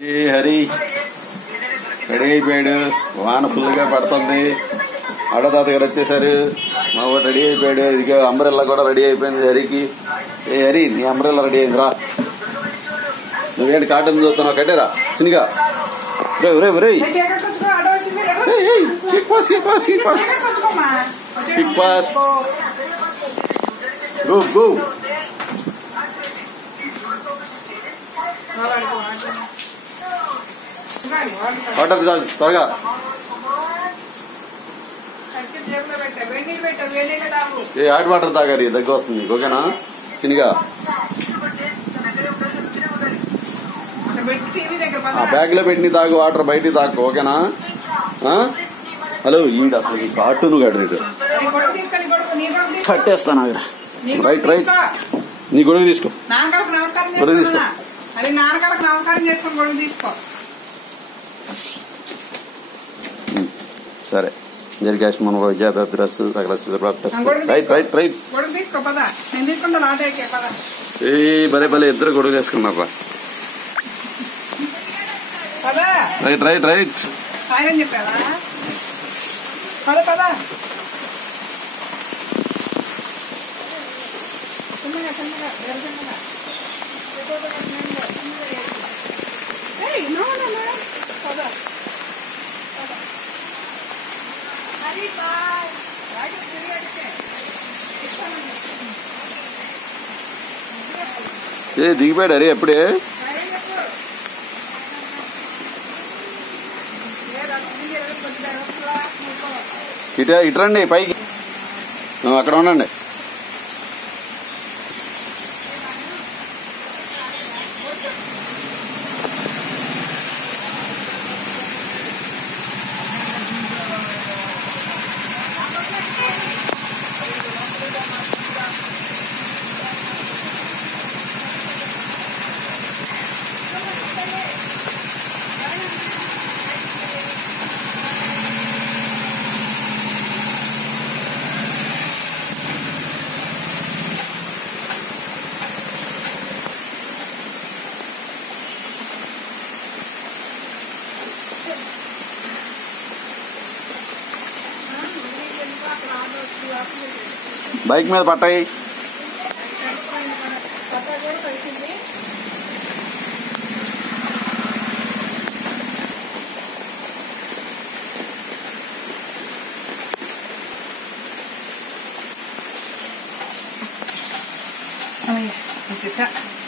ఏ Hari ready అయిపోయాడు. వాన full గా పడుతుంది. ఆడతాత గారు వచ్చేసారు. మా వాడు రెడీ అయిపోయాడు. ఇదిగో అంబ్రెల్లా కూడా రెడీ అయిపోయింది హరికి. ఏ హరి, నీ అంబ్రెల్లా రెడీ అయింది రా. నువ్వేంటి కార్టూన్ చూస్తున్నావు? కట్టేరా చిన్నగా. Go go. వాటర్ తాగు త్వరగా. ఏ హాట్ వాటర్ తాగాలి, దగ్గర వస్తుంది. ఓకేనా చిన్నగా? ఆ బ్యాగ్ లో పెట్టి తాగు వాటర్, బయట తాగు. ఓకేనా? హలో, ఈడ అసలు కార్టూన్ గాడు కట్టేస్తాను. రైట్ రైట్, నీ గొడుగు తీసుకో. గొడుగు తీసుకో. సరే, జరిగాష్మన్ విద్యాభ్యాప్తిరస్తు రైట్ రైట్ రైట్. ఏ భలే భలే ఇద్దరు గొడుగు వేసుకున్నారా? Right right right. ఏ దిగిపోయాడు అరే ఎప్పుడే? ఇటరండి పైకి, అక్కడ ఉండండి. బైక్ మీద పట్టాయి. Oh yeah,